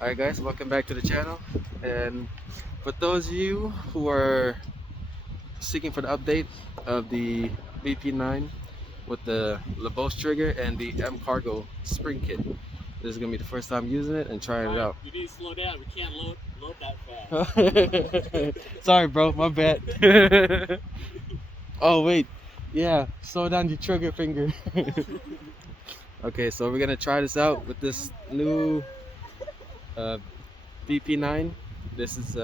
Alright guys, welcome back to the channel. And for those of you who are seeking for the update of the VP9 with the lobos trigger and the m-carbo spring kit, this is gonna be the first time using it and trying it out. You need to slow down. We can't load that fast. Sorry bro, my bad. Oh wait, yeah, slow down your trigger finger. Okay, so we're gonna try this out with this new VP9. This is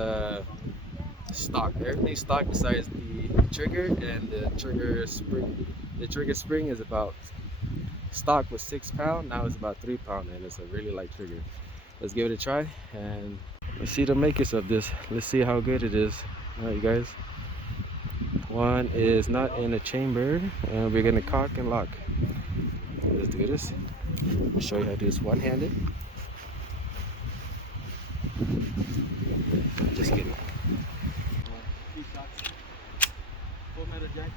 stock. Everything's stock besides the trigger and the trigger spring. The trigger spring is about stock was 6 pounds. Now it's about 3 pounds, and it's a really light trigger. Let's give it a try and let's see the makers of this. Let's see how good it is. All right, you guys. One is not in a chamber, and we're gonna cock and lock. Let's do this. I'll show you how to do this one-handed. Just kidding. Full metal jacket.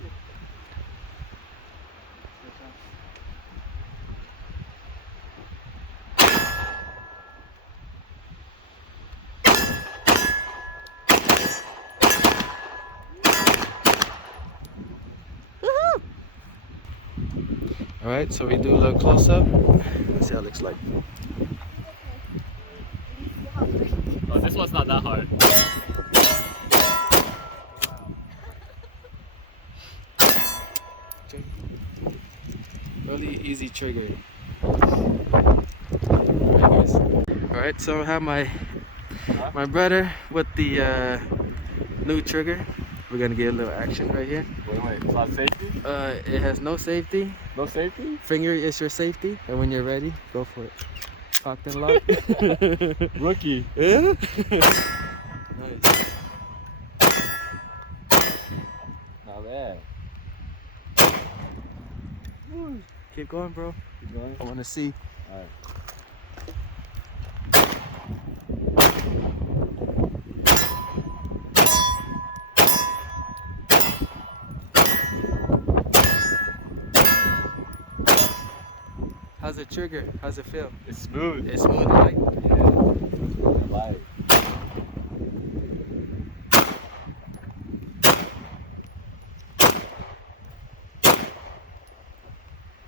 All right, so we do a little close-up. Let's see how it looks like. Oh, this one's not that hard. Okay. Really easy trigger. All right, so I have my brother with the new trigger. We're gonna get a little action right here. Wait, it's not safety? It has no safety. No safety? Finger is your safety, and when you're ready, go for it. Cocked and locked. Rookie. Yeah. Nice. Not bad. Keep going, bro. Keep going. I want to see. Alright. How's the trigger? How's it feel? It's smooth. It's smooth, right? Yeah. Light.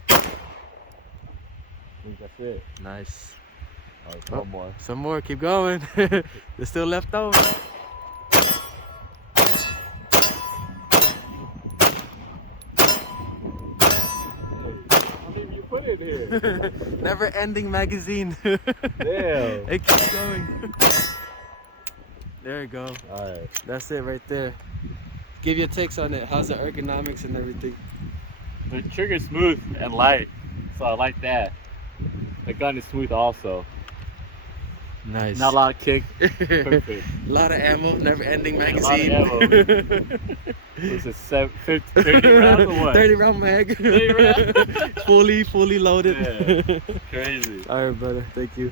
I think that's it. Nice. Alright, Oh, one more. some more. Keep going. There's still left over. Put it here. Never-ending magazine. Damn. It keeps going. There you go. Alright. That's it right there. Give your takes on it. How's the ergonomics and everything? The trigger's smooth and light, so I like that. The gun is smooth also. Nice. Not a lot of kick. Perfect. A lot of ammo. Never-ending A lot magazine. of ammo. Was it 30 rounds or what? 30 round mag. 30 rounds? fully loaded. Yeah. Crazy. All right, brother. Thank you.